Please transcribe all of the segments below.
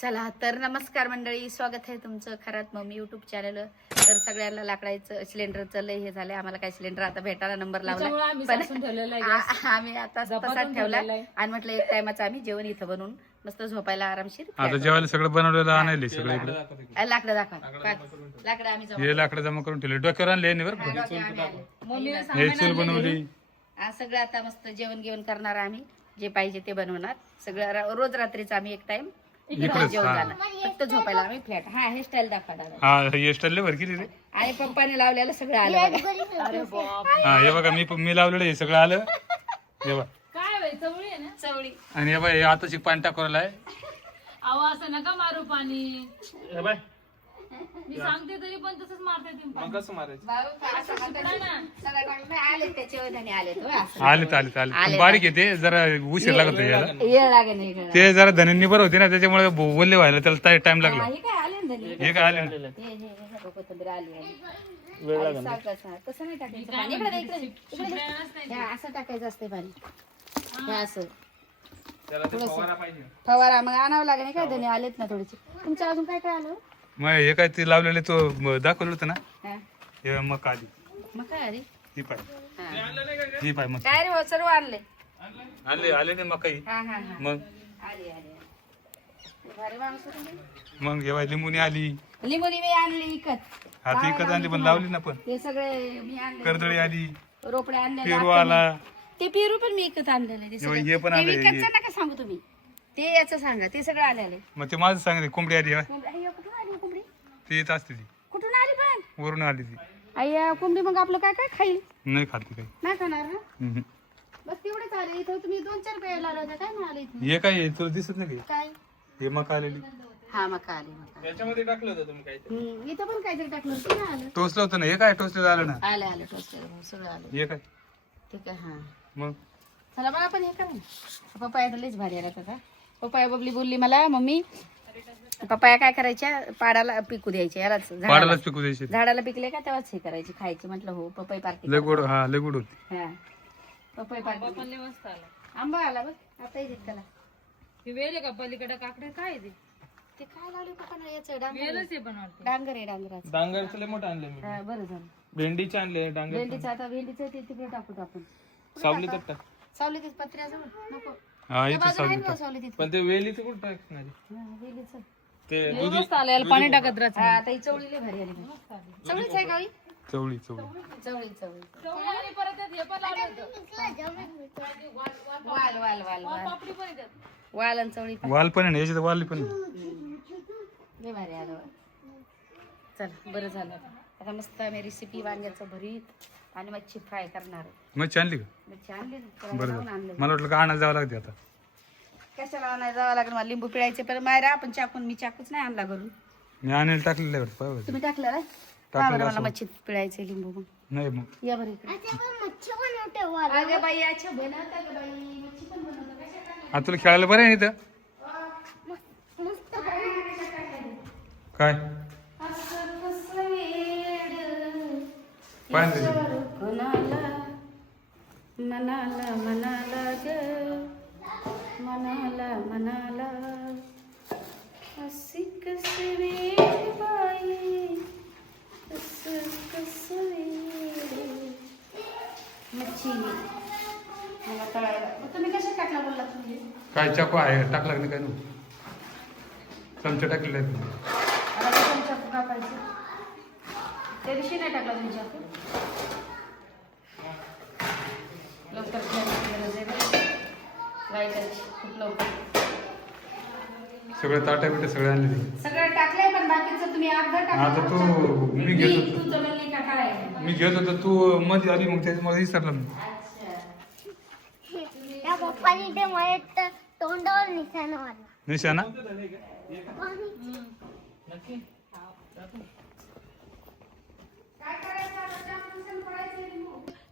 चला तर नमस्कार मंडळी, स्वागत आहे तुमचं खरात मम्मी युट्यूब चॅनल. तर सगळ्यांना लाकडाचं सिलेंडरचं लय हे झालंय. आम्हाला काय सिलेंडर आता भेटायला नंबर लावला, पण आम्ही आता तसाच ठेवला आणि म्हटलं एक टायमाचं आम्ही जेवण इथं बनवून मस्त झोपायला आरामशीर. आता जेवायला सगळं बनवलेलं आणायले सगळं इकडे. लाकडं दाखवा, लाकडं आम्ही हे लाकडं जमा करून ठेवले, डोक्यावर आणले नाही बरं का. हे चूल बनवली. सगळं आता मस्त जेवण घेऊन करणार आम्ही, जे पाहिजे ते बनवणार सगळं. रोज रात्रीच आम्ही एक टाइम जेवण जाणार, फक्त झोपायला आम्ही फ्लॅट. हा हेअरस्टाईल दाखवा दादा. हा हेअरस्टाईल भर केली रे. आणि पप्पाने लावलेलं सगळं आलं बघा. हा हे बघा मी लावलेलं हे सगळं आलं. हे बघा काय चवळी आहे ना, चवळी. आणि हे बघा हे आताची पाणी टाकवलं आहे. अहो असं नका मारू पाणी. हे बाय मी सांगते तरी पण तसंच मारते तुम्ही पाणी. कसं मारायचं? आले त्याच्यावर आले आले बारीक आहे ते, जरा उशीर लागत याला. वेळ लागेल. ते जरा धन्यांनी बरं होते ना, त्याच्यामुळे बोलले व्हायला त्याला टाइम लागला. हे काय आले ना धने? हे काय आले ना. कोथिंबीर आली तसं नाही टाकायचं पाणी. इकडे असं टाकायचं असते पाणी. हे असं फवारा मग आणावं लागेल. नाही काय धने आलेत ना थोडेसे. तुमच्या अजून काय काय आलं? मग हे काय ते लावलेले तो दाखवलं होतं ना. हा. हे मग आली मग काय आली? ही पाय हा. ही पाय मग काय रे हो, सर्व आणले. आले नाही मग काही. हा हा हा मग आली आली. भारी माणूस आहे तुम्ही. मग जेव्हा लिंबुनी आली, लिंबोनी मी आणली विकत. हा ती विकत आणली पण लावली ना. पण ते सगळे मी आणले. कर्दळी आली, रोपडे आणले. पेरू आला. ते पेरू पण मी विकत आणलेले. ते सगळं. हे पण ते आलंय, विकतचं नका सांगू तुम्ही, ते याचं सांगा. ते सगळं आलेले. मग ते माझं सांगते कोंबडी आली होय. कुठून आली कोंबडी? ती येत असते ती कुठून आली पण? वरून आली ती. अय्या कोंबडी मग आपलं काय काय खाईल? नाही खाती काही. नाही खाणार ना. हम्म. बस तेवढेच आले. इथं तुम्ही 2-4 वेळा लावला होता. काय नाही आले इथं. हे काय आहे? तुला दिसत नाही का? काय? हे मका आलेली. हा मका आली मका. याच्यामध्ये टाकलं होतं तुम्ही काय? इथं पण काहीतरी टाकलं होतं. नाही आलं. टोचलं होतं ना. हे काय टोचलेलं आलं ना. आलं आलं टोचलेलं सगळं आलं. हे काय ठीक आहे. हा मग चला बघा. पण हे करा ना. पप्पाया तर लईच भारी आला त्याचा. पप्पाया बबली बोलली मला, मम्मी पप्पाया काय करायच्या, पाडाला पिकू द्यायच्या. यालाच पाडालाच पिकू द्यायचे. झाडाला पिकले का तेव्हाच हे करायचे, खायचे. म्हटलं हो पपई पार्टी. लय गोड. हा लय गोड होती. हा पपई पार्टी. पण लय मस्त आला. आंबा आला बघ आता येते त्याला. ही वेल आहे का पलीकडे काकडे? काय आहे ते? ते काय लावले पप्पाने? याचं डांगर. वेलच आहे पण वाटतं. डांगर आहे डांगराचं. डांगरचं लय मोठं आणलं मी. हा, बरं झालं. भेंडीचे आणले डांगर. भेंडीचं आता भेंडीचं ते तिकडे टाकू आपण. सावली तर टाक. सावली तिथे पत्र्याजवळ नको. हा त्या इथं बाजूला आहे सावली ना सावली तिथे. पण ते वेलीचं कुठं टाकणार? भेंडीचं. ते लय मस्त आला. याला पाणी टाकत राहायचं. हा आता ही चवळी लय भारी आली. चवळीच आहे गावी. चवळी चवळी चवळी. चवळी आणि परत हे पण लावलं होतं. वाल वाल वाल वाल पापडी पण येतात. वाल आणि चवळी पण वाल पण आहे ना याच्यात. वाल पण आहे. लय भारी आलं. चला बरं झालं. आता मस्त आम्ही रेसिपी वांग्याचं भरीत आणि मच्छी फ्राय करणार आहे. मच्छी आणली का? मच्छी आणली ना, बरं त्याला जाऊन झालं. आणलं. मला वाटलं का आणायला जावं लागते आता. कशाला आणायला जावं लागलं मला? लिंबू पिळायचे पण मायरा आपण चाकून, मी चाकूच नाही आणला घरून. मी आणायला टाकलेलं आहे बरं. तुम्ही टाकलं काय? का बरं मला मच्छी पिळायचे लिंबू मग? नाही मग या बरं इकडे. अगं बाई अच्छा बनवता गं बाई, मच्छी पण बनवता. कशा टाकल्या? आता तुला खेळायला बरं आहे ना इथं. काय पाहिजे कोणाला मनाला मनाला ग मनाला मनाला अशी कशी वेळ बाई असं कसं वेळ. मच्छी मला कळायला. मग तुम्ही कशा टाकला बोलला तुम्ही? काय चाकू आहे टाकला नाही काय नाही. चमचा टाकलेला आहे तुम्ही. आता ते तुमच्या कापायचं. त्या दिवशी नाही टाकला तुमच्या लवकर खायची गरज आहे बरं. लाईटाची खूप लवकर. सगळं ताटा बिटा सगळं आणले. सगळं टाकलंय पण बाकीचं तुम्ही अर्धा टाकलं. आता तू मी घेत होतो. तू जमली का काय? मी घेत होतो तू मध्ये आली मग त्याच्यामुळे विसरला मी. त्या पप्पानी ते माझ्या तोंडावर निशाणा मारला. निशाणा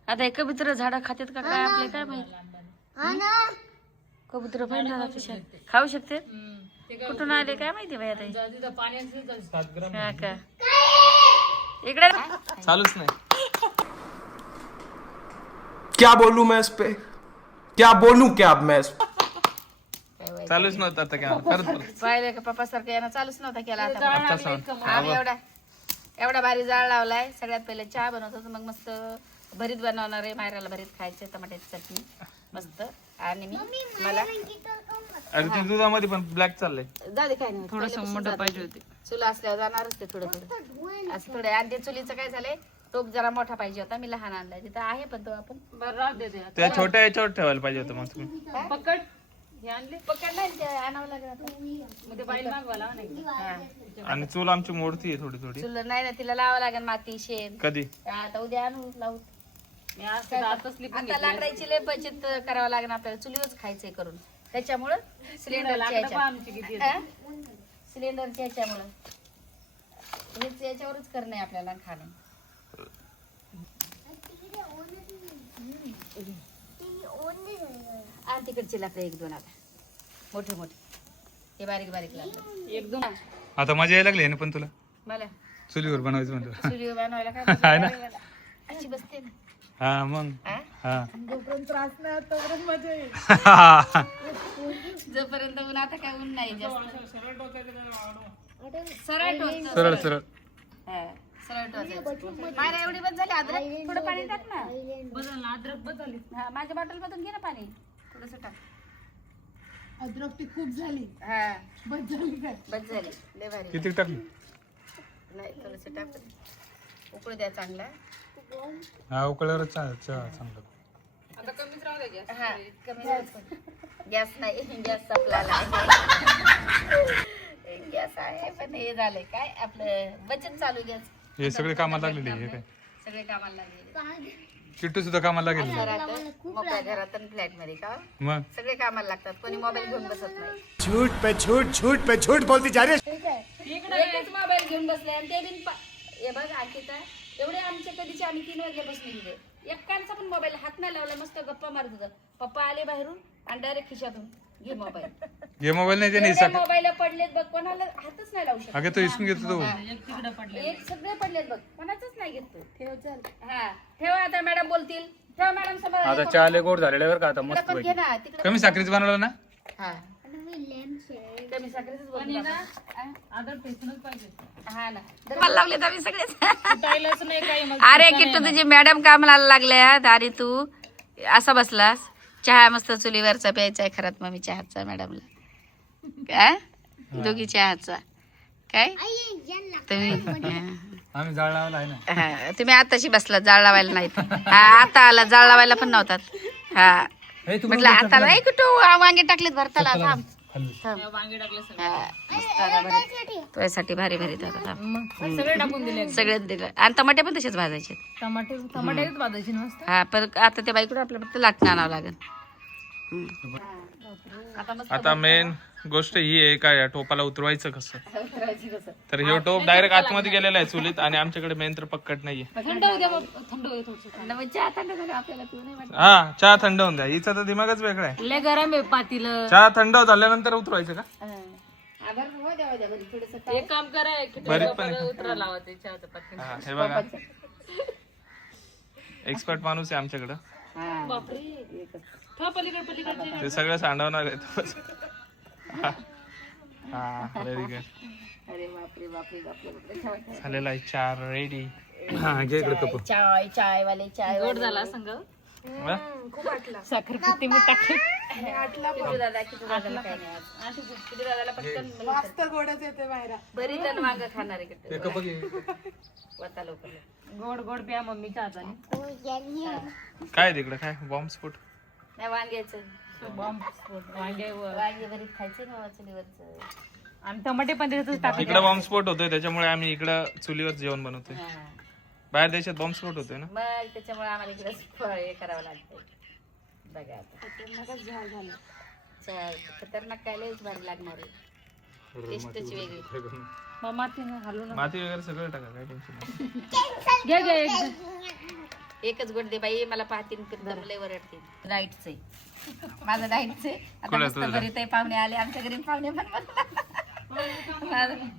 आता हे कबुतर झाडं खातात का काय आपले काय माहित. हा ना. कबुतर पण राहतात तशा. खाऊ शकते. कुठून आले काय माहिती बाई आता हे. तिथं पाण्याचं हा का? इकडे चालूच नाही. क्या बोलूं मैं इस पे? क्या बोलूं क्या अब मैं इस पे? काय बाई चालूच नव्हतं आता काय परत पाहिलं का पप्पा सारखं यानं चालूच नव्हता केला आता आता सांग. आम्ही एवढा भारी जाळ लावलाय. सगळ्यात पहिले चहा बनवतो, मग मस्त भरीत बनवणार आहे. मायराला भरीत खायचे, टमाट्याची चटणी मस्त. आणि मला अरे ते दुधामध्ये पण ब्लॅक चाललंय. जाऊ दे काय नाही, थोडस मोठं पाहिजे होते. चुला असल्यावर जाणारच ते थोडं थोडं असं थोडं. आणि ते चुलीचं काय झालंय, टोप जरा मोठा पाहिजे होता, मी लहान आणलाय. तिथं आहे पण तो आपण त्या छोट्या याच्यावर ठेवायला पाहिजे होतं मग तुम्ही. पकड नाही, ते आणावं लागेल आता. आणि चूल आमची मोडती आहे थोडी थोडी. चुल नाही ना, तिला लावावं लागेल माती शेण. कधी आता उद्या आणू लावू. आता लाकडाची लय बचत करावं लागेल आपल्याला, चुलीवरच खायचंय करून. त्याच्यामुळं सिलेंडरच्या ह्याच्यामुळं हेच याच्यावरच करणं आहे आपल्याला खाणं. आणि तिकडचे लाकडे एक दोन आता मोठे मोठे, हे बारीक बारीक लाकडे एक दोन. आता मजा यायला लागली ना पण तुला मला चुलीवर बनवायचं म्हणलं. चुलीवर बनवायला काय आहे ना? अशी बसते ना. हा मग हा? हा जोपर्यंत ऊन, आता काय ऊन नाही जास्त. सरळ टोचतो. सरळ सरळ हा, सरळ टोचायचं. मायरा एवढी बस झाली, अद्रक थोडं पाणी टाक ना. अद्रक बस झाली. हा, माझ्या बॉटल मधून घे ना पाणी थोडस टाक. अद्रक ती खूप झाली. हा बस झाली काय? बस झाली, लय भारी. किती टाकली? नाही थोडस टाक, उकळू द्या चांगला. हा उकळल्यावरच चांगलं. हा कमी गॅस नाही, गॅस संपला नाही. गॅस आहे पण हे झालंय काय आपलं बचत चालू. गॅस हे सगळे कामाला लागलेले हे काय सगळे कामाला लागले. किट्टू सुद्धा कामाला लागेल. घरात मोकळ्या घरात आणि फ्लॅट मध्ये का मग सगळे कामाला लागतात, कोणी मोबाईल घेऊन बसत नाही. झूठ पे झूठ बोलती जा रही है। एकच मोबाईल घेऊन बसले आणि ते बिन हे बघ अंकिता, एवढे आमच्या कधीचे आम्ही 3 वाजल्यापासून गेले. एकांचा पण मोबाईल हात नाही लावला, मस्त गप्पा मारत होता. पप्पा आले बाहेरून आणि डायरेक्ट खिशातून घे मोबाईल. हे मोबाईल नाही त्याने मोबाईल पडलेत बघ, कोणाला हातच नाही लावू शकत. अगं तो इसकून घेतो तो. एक सगळे पडलेत बघ, कोणाचंच नाही घेत तो. ठेव चल. हा ठेव, आता मॅडम बोलतील. ठेव मॅडम समोर. आता चहा लय गोड झालेला बरं का आता मस्त पण घे ना तिकडे. कमी साखरेच बनवलं ना. हा कमी साखरेचंच बोलतो ना. हा ना, मला लागले आम्ही सगळेच. अरे किट्टू तुझी मॅडम कामाला लागल्या. अरे तू असा बसलास, चहा मस्त चुलीवरचा प्यायचा आहे. खरंच मम्मी चहाचा मॅडमला काय दोघी चहाचा काय तुम्ही आम्ही जाळ लावला आहे ना. हा, तुम्ही आताशी बसला, जाळ लावायला नाही. हा आता आला, जाळ लावायला पण नव्हतात. हा म्हटलं आता नाही कुठं वांगे टाकलेत भरताला. थांब तुझ्यासाठी भारी भारी सगळे टाकून दिले, सगळेच दिलं. आणि टमाटे पण तसेच भाजायचे. टमाटे भाजायचे हा, पण आता त्या बाईकडून आपल्याला फक्त लाटणं आणावं लागेल. आता मेन गोष्ट ही आहे काय, या टोपाला उतरवायचं कसं. तर हे टोप डायरेक्ट आतमध्ये गेलेला आहे चुलीत, आणि आमच्याकडे मेन तर पक्कट नाहीये. हा चहा थंड होऊन द्या, हिचा तर दिमागच वेगळा आहे. लय गरम आहे पातील. चहा थंड झाल्यानंतर उतरवायचं का. एक काम करा, बरीच पण हा, हे बघा एक्सपर्ट माणूस आहे आमच्याकडं. ते सगळं सांडवणार आहे. हा व्हेरी गुड. अरे बापरे बापरे बापरे. झालेला आहे चहा रेडी. हा घे इकडे कप. चाय चाय वाले चाय गोड झाला संग. खूप आटला. साखर किती मी टाकली. आटला दादा, किती दादाला काय नाही आज. किती दादाला पटकन मस्त गोडच येते बाहेर. बरी जण वांग खाणार आहे. ते कप घे. वता लवकर. गोड गोड प्या मम्मीच्या हाताने. काय तिकडे काय बॉम्ब स्फोट. नाही वांग्याचं वांगे भरीत खायचे ना चुलीवरचं. आणि टमाटे पण त्याच्यातच टाकले. इकडे बॉम्ब स्फोट होतोय, त्याच्यामुळे आम्ही इकडं चुलीवर जेवण बनवतोय. बाहेर देशात बॉम्ब स्फोट होतोय ना, मग त्याच्यामुळे आम्हाला इकडे हे करावं लागतंय. बघा आता खतरनाकच झाड झालं. खतरनाक काय लयच भारी लागणार आहे. टेस्टची वेगळी. माती वगैरे सगळं टाका, काय टेन्शन नाही. एकच गोड दे बाई, मला पाहतीन लय वरडते. डाईटच आहे माझं, डाईटच आहे. आता मस्त घरी ते पाहुणे आले आमच्या घरी, पाहुणे पण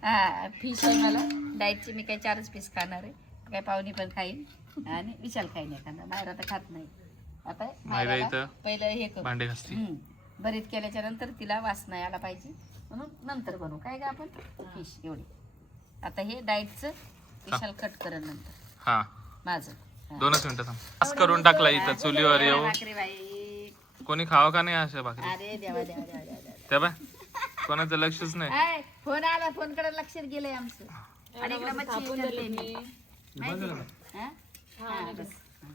हा फिश आहे मला डाईटची. मी काही 4च पीस खाणार आहे, काय पाहुणे पण खाईन आणि विशाल खाईन एखादा. मायरा तर खात नाही. आता मायरा इथं पहिलं हे करू, भांडे घासते. भरीत केल्याच्या नंतर तिला वास नाही आला पाहिजे म्हणून नंतर बनवू काय का आपण फिश एवढी. आता हे डाएटचं विशाल कट करेल नंतर हा माझं. 2 मिनिटं असं करून टाकला इथं चुलीवर येऊ. भाकरी बाई, कोणी खावं का नाही अशा भाकरी? अरे देवा देवा देवा देवा. त्या बाय कोणाचं लक्षच नाही. आय, फोन आला, फोन कडे लक्ष गेलंय आमचं. आणि इकडे मच्छी हे करते मी. माहिती का? हा? हा, बस. हा.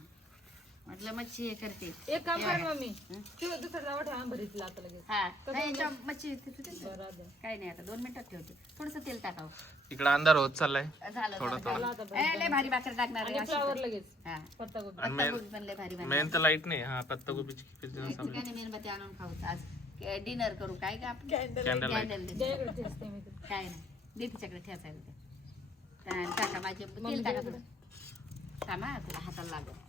म्हटलं मच्छी हे करते. एक काम कर मम्मी तू दुसरं जावं ठेवा भरीत लात लगेच. हा नाही, याच्यावर मच्छी काय नाही, आता 2 मिनिटात ठेवते. थोडस तेल टाकावं. इकडे अंधार होत चाललाय झालं थोडं झालं. थोडं. लय भारी भाकर टाकणार आहे अशी. फ्लावर लगेच हा, पत्ता गोबी. पत्ताकोबी पण लय भारी भारी. मेन तर लाईट नाही. हा पत्ताकोबीची ठिकाणी मेणबत्ती आणून खाऊच आज. डिनर करू काय का आपण कॅन्डल लाईट. कॅन्डल त्याच्याकडे ठेचते मी ते. काय नाही दे तिच्याकडे ठेचायला ते. टाका माझे तेल टाका थोडं. थांबा तुला हाताला लागल.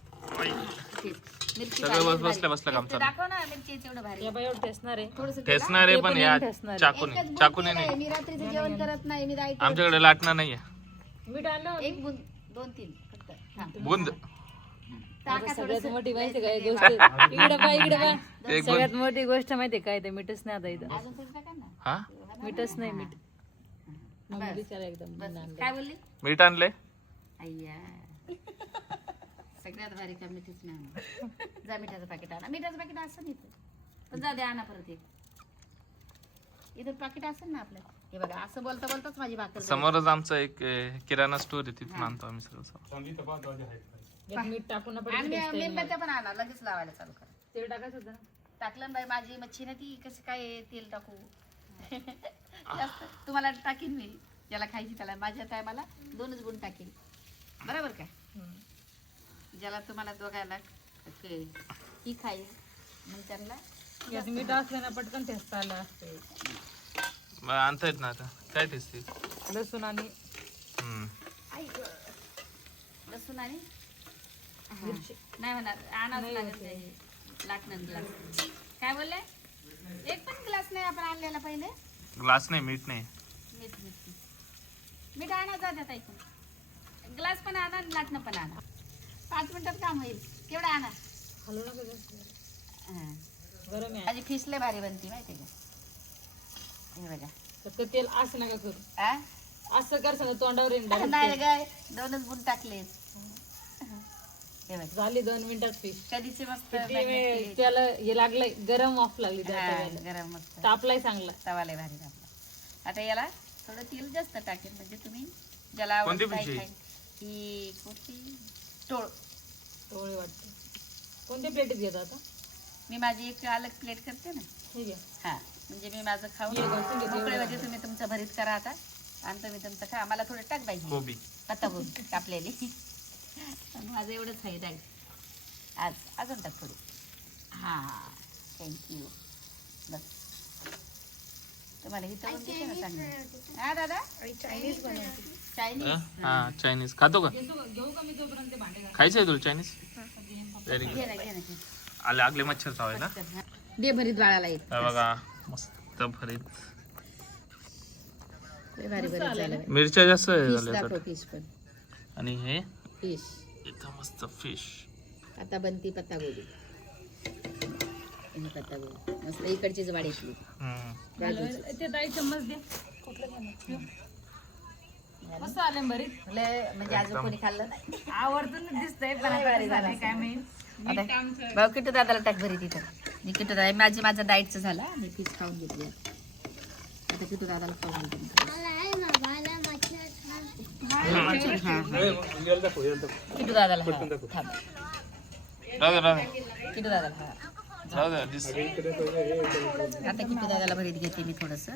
मिरची सगळं भारी, बसल्या बसल्या काम चालू. दाखव ना मिरची एवढं भारी. या बाई एवढं ठेचणार आहे. थोडंसं ते ठेचणार आहे पण या ठेचणार. चाकूने एकच चाकूने बोट केलंय. नाही. मी रात्रीचं जेवण करत नाही. मी डाएट आमच्याकडे लाटणार नाहीये. मीठ आणलं. एक बुंद 2-3 फक्त. हा. बुंद टाका सगळ्यात थोडंसं. मोठी माहिती काय गोष्ट इकडे बा इकडे बा एक सगळ्यात मोठी गोष्ट माहिती काय ते मीठच नाही आता इथं. अजून थोडं टाका ना. हा मीठच नाही मीठ. मम्मी विचारा एकदम बस. काय बोलली? मीठ आणले. अय्या सगळ्यात भारी का मिठीच नाही आणा. जा मिठाचं पाकिट आणा. मिठाचं पाकिट असं नाही इथं. पण जा द्या आणा परत एक. इथं पाकिट असेल ना आपलं. हे बघा असं बोलता बोलताच माझी भाकर झाली. समोरच आमचं एक किराणा स्टोर आहे तिथून आणतो आम्ही सगळं. एक मीठ टाकून आणि मेणबत्त्या पण आणा लगेच लावायला चालू करा. तेल टाकायचं होतं ना. टाकलं ना बाई माझी मच्छी ना ती कशी काय तेल टाकू. जास्त तुम्हाला टाकीन मी ज्याला खायची त्याला. माझ्या टायमाला 2च गुण टाकीन बरोबर का. ज्याला तुम्हाला दोघायला ही खाईल मग त्यांना यात मीठ असलं ना पटकन ठेचता आलं असते. मग आणता येत ना आता काय दिसते. लसूण आणि लसूण आणि नाही म्हणणार आणावं लागेल ते लाटणं ग्लास. काय बोलले? एक पण ग्लास नाही आपण आणलेला पहिले. ग्लास नाही मीठ नाही. मीठ मीठ मीठ आणा जात्यात ऐकून. ग्लास पण आणा आणि लाटणं पण आणा. 5 मिनिटात काम होईल. केवढं आणा. हलवू नका जास्त. हा. गरम आहे. माझी फिश लय भारी बनती माहितीये का. हे बघा फक्त तेल असं नका करू. आ? असं कर सांगा तोंडावर येईन direct नाही तेल. काय 2च गुण टाकले. हे बघा झाली 2 मिनिटात फिश. कधीचे मस्त किती वेळ त्याला हे लागलंय गरम वाफ लागली त्या हा, तव्याला. गरम मस्त तापलाय चांगला. तवा लय भारी टाकला. आता याला थोडं तेल जास्त टाकेल म्हणजे तुम्ही ज्याला कोणती आवडतं फिश आहे? खाईल. ही कोणती टोळ. टोळी वाटते. कोणत्या प्लेटीत घेता आता? मी माझी एक अलग प्लेट करते ना. ठीक आहे. हा म्हणजे मी माझं खाऊन ये घासून घेते. मोकळे म्हणजे तुम्ही तुमचं भरीत करा आता आणि तुम्ही तुमचं खा. मला थोडं टाक पाहिजे कोबी पत्ताकोबी कापलेली. माझं एवढंच आहे डाएट आज. अजून टाक थोडी. हा थँक्यू. बस तुम्हाला ही तळून देते ना चांगली. हा दादा चायनीज हा चायनीज खातो का? खायचं आहे तुला चायनीज? Very good. घे ना घे ना घे. आले आगले मच्छर चावायला. दे भरीत बाळाला एक. हे बघा मस्त भरीत. लय भारी भरीत झालं. मिरच्या जास्त फिश झाल्या दाखव तर. फिश पण. आणि हे फिश इथं मस्त फिश. आता बनती पत्ताकोबी. आणि पत्ताकोबी मस्त इकडचीच वाढीतली राजूची. ते ताई चम्मच दे. कुठलं चम्मच? मस्त आले भरीत. लय म्हणजे अजून कोणी खाल्लं नाही. आवडतं ना दिसतंय पण भारी झालंय काय माहिती. आता भाऊ किटू दादाला टाक भरी तिथं. मी किटू दादा माझं डाएटचं झालं. मी फिश खाऊन घेतली. आता किटू दादाला खाऊन घेतली. मला आहे ना मला मच्छर किटू दादाला हा. थांब. राहू दे. किटू दादाला हा. राहू दे दिस. आता किटू दादाला भरीत घेते मी थोडस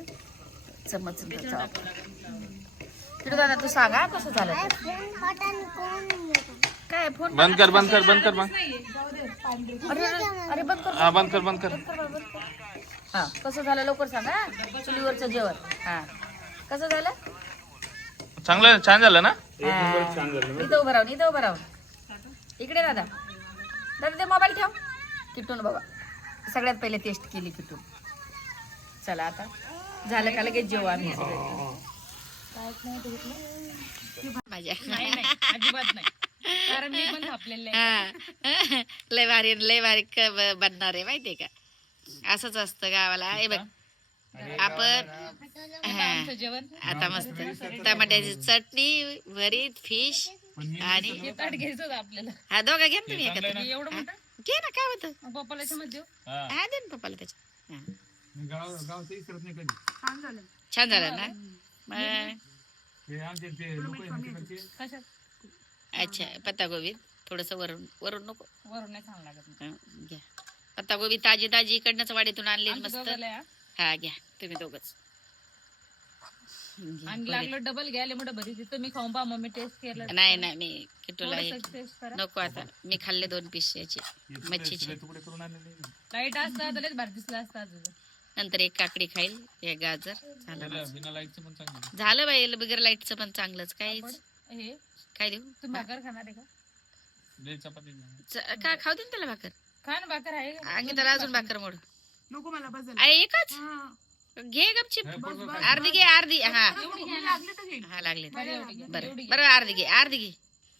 चम्मच. किटू दादा तू सांगा कसं झालं ते. फोन बटन कोण घेतो? काय फोन बंद कर बंद कर बंद कर बंद. अरे अरे बंद कर. हा बंद कर बंद कर. हा कसं झालं लवकर सांगा. चुलीवरचं जेवण. हा कसं झालं. चांगलं छान झालं ना. इथं उभं राहून इथं उभं राहून. इकडे दादा दादा ते मोबाईल ठेव. किटून बाबा सगळ्यात पहिले टेस्ट केली किटून. चला आता झालं का लगेच जेवू आम्ही सगळे. माझ्या अजिबात नाही. कारण मी पण थापलेलं आहे. लय भारी बनणार आहे माहितीये का. असंच असतं गावाला. हे बघ आपण आमचं जेवण आता मस्त टमाट्याची चटणी, भरीत, फिश आणि हे ताट घ्यायचं होतं आपल्याला. हा दोघा घ्या ना तुम्ही एकत्र. हे एवढं मोठं घे ना, काय होतं. पप्पाला याच्यामध्ये देऊ. हा दे ना पप्पाला त्याच्या. हा. गावचं इसरत नाही कधी. छान झालं ना मग. हे आमचे ते लोक आहे ना तिकडचे. कशात? अच्छा पत्तागोबी थोडस वरून वरून नको. वरून नाही छान लागत. घ्या पत्तागोबी ताजी ताजी इकडनंच वाडीतून आणली आमचं मस्त. दोघाला या. हा घ्या तुम्ही दोघच. आणि लागलं डबल घ्यायला मोठं भरी तुम्ही खाऊन पहा. मम्मी टेस्ट केलं नाही नाही मी किटूला हे टेस्ट करा. नको आता. मी खाल्ले 2 पीस याची मच्छीची. तुकडे करून आणलेले. लाईट असता तर भारी दिसला असता अजून. नंतर एक काकडी खाईल, एक गाजर. झालं माझं. बिना लाईटचं पण चांगलं. झालं बाई बिगर लाईटचं पण चांगलंच. काय हे काय देऊ तुम्ही भाकर खाणार आहे का? दे चपाती दे. का खाऊ दे ना त्याला भाकर. खा ना भाकर आहे का? आणखी त्याला अजून भाकर मोड. नको मला बस एकच घे गपचिप. अर्धी घे अर्धी. हा हा लागले बरं बरं अर्धी घे अर्धी घे.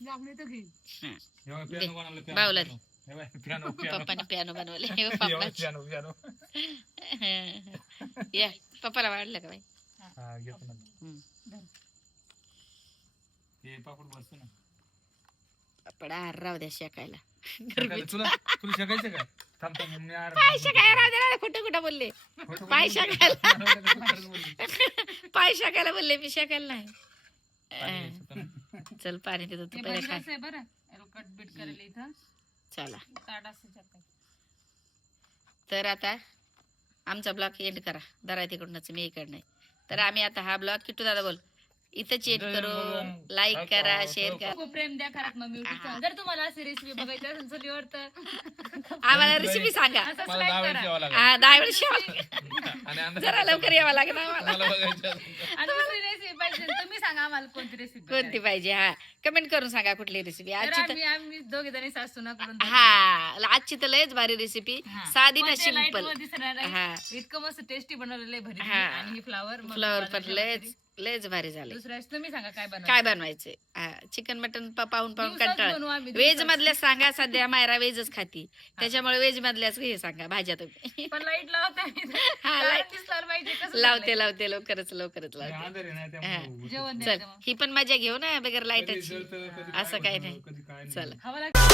हा. पियानो बनवलं, पियानो. बाऊला दे. हे बाय, पियानो, पियानो. पप्पाने पियानो बनवले. हे बघ पप्पा. Piano, piano. या पप्पाला वाढलं का बाई. हा, घेतो ना. हम्म. हे पापड बसतो ना. पडा राहू द्या शेकायला. तुला तुला शेकायचं का? थांब थांब, मी पाय शेकायला राहू द्या. खोटं खोटं बोलले. पाय शेकायला पाय शेकायला बोलले. मी शेकायला नाही. चल पाणी देतो तू पहिले खा. आहे बरं कट बीट करायला इथं चला ताट असते. तर आता आमचा ब्लॉग एंड करा. दरा तिकडूनच मी इकडं नाही. तर आम्ही आता हा ब्लॉग किट्टू दादा बोल इथंच एंड करू. लाईक करा, शेअर करा. खूप प्रेम द्या खरंच मम्मी YouTube ला. जर तुम्हाला अशी रेसिपी बघायची असेल चुलीवर तर आम्हाला रेसिपी सांगा. सबस्क्राईब करा. हा 10 वेळेस शेवा. आणि अंदाज जरा लवकर यावं लागेल आम्हाला. मला बघायचं असेल. आणि दुसरी रेसिपी पाहिजे तुम्ही सांगा आम्हाला कोणती रेसिपी कोणती पाहिजे. हा कमेंट करून सांगा कुठली रेसिपी. आजची तर आम्ही दोघे जणी सासू ना करून हा आजची तर लयच भारी रेसिपी. साधी ना सिंपल. हा. इतकं मस्त टेस्टी बनवलेलं आहे भरी. हा. आणि ही फ्लावर फ्लॉवर पण लयच भारी झाले. दुसऱ्या तुम्ही सांगा काय बनवा. काय बनवायचे. चिकन मटन पाहून पाहून दिवसाच बनवू कंटाळा. आम्ही, व्हेज मधल्या सांगा. सध्या मायरा व्हेजच खाती त्याच्यामुळे व्हेज मधल्याच हे सांगा भाज्या तुम्ही. पण लाईट लावते हा, light. दिसणार पाहिजे कसं लावते लावते लवकरच लवकरच लावते. आंधार आहे ना, त्यामुळे हा. जेवण चल द्यायचं मग. ही पण मजा घेऊ ना बगैर कधी लाईटची. जळतं, कधी असं काय काही बनवलं, नाही. कधी काय नाही. चल हवा लागते.